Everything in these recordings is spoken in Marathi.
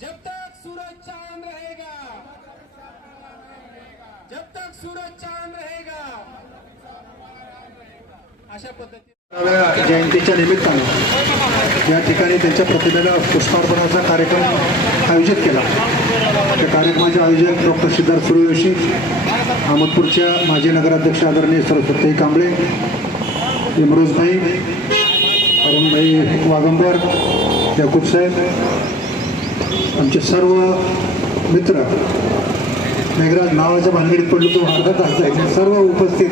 जब तक सूरज चांद रहेगा। जब तक सूरज चांद रहेगा। अशा पद्धती जयंतीच्या निमित्तानं या ठिकाणी त्यांच्या प्रतिमेला पुष्पार्पणाचा कार्यक्रम आयोजित केला. त्या कार्यक्रमाचे आयोजक डॉक्टर सिद्धार्थ सूर्यवशी अहमदपूरच्या माजी नगराध्यक्ष आदरणीय सरस्वती कांबळे इमरोजभाई अरुणभाई वागंबर याकूबसाहेब आमचे सर्व मित्र मेघराज नावाच्या भानगडीत पडलो तो अर्धा तास जायचे. सर्व उपस्थित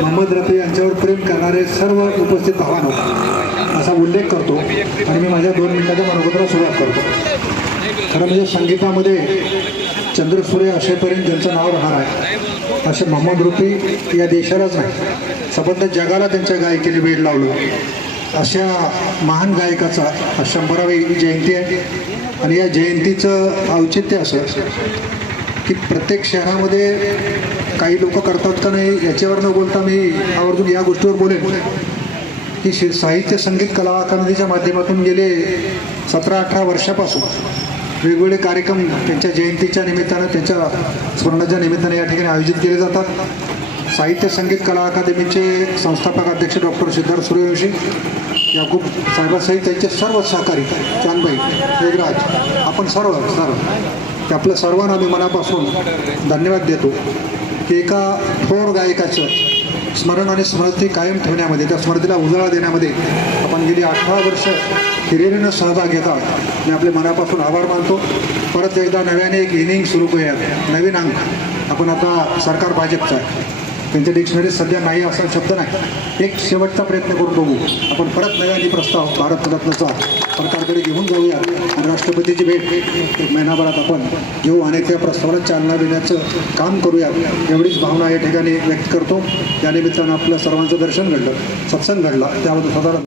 मोहम्मद रफी यांच्यावर प्रेम करणारे सर्व उपस्थित भावानो असा उल्लेख करतो आणि मी माझ्या दोन मिनिटाच्या मनोगताला सुरुवात करतो. खरं म्हणजे संगीतामध्ये चंद्रसूर्य असेपर्यंत ज्यांचं नाव राहणार आहे असे मोहम्मद रफी या देशालाच नाही. सबंध जगाला त्यांच्या गायकीने वेळ लावलं. अशा महान गायकाचा शंभरावी जयंती आहे. आणि या जयंतीचं औचित्य असं की प्रत्येक शहरामध्ये काही लोक करतात का नाही याच्यावर न बोलता मी आवर्जून या गोष्टीवर बोलेन. की शि साहित्य संगीत कला अकादमीच्या माध्यमातून गेले सतरा अठरा वर्षापासून वेगवेगळे कार्यक्रम त्यांच्या जयंतीच्या निमित्तानं त्यांच्या स्मरणाच्या निमित्तानं या ठिकाणी आयोजित केले जातात. साहित्य संगीत कला अकादमीचे संस्थापक अध्यक्ष डॉक्टर सिद्धार्थ सूर्यवंशी याकूब साहेबांसहित त्यांचे सर्व सहकारी चांदबाई मेघराज आपण सर्व सर्व. ते आपल्या सर्वांना मी मनापासून धन्यवाद देतो की एका थोर गायकाचं स्मरण आणि स्मृती कायम ठेवण्यामध्ये त्या स्मृतीला उजाळा देण्यामध्ये आपण गेली अठरा वर्ष हिरेरीनं सहभाग घेतात मी आपले मनापासून आभार मानतो. परत एकदा नव्याने एक इनिंग सुरू करूया नवीन अंक. आपण आता सरकार भाजपचं आहे. त्यांच्या डिक्शनरी सध्या नाही असा शब्द नाही. एक शेवटचा प्रयत्न करून बघू. आपण परत नव्याने प्रस्ताव भारतरत्नचा सरकारकडे घेऊन जाऊया. आणि राष्ट्रपतीची भेट एक महिनाभरात आपण घेऊ आणि त्या प्रस्तावाला चालना देण्याचं काम करूया. एवढीच भावना या ठिकाणी व्यक्त करतो. त्या निमित्तानं आपलं सर्वांचं दर्शन घडलं. सत्संग घडला. त्याबद्दल साधारण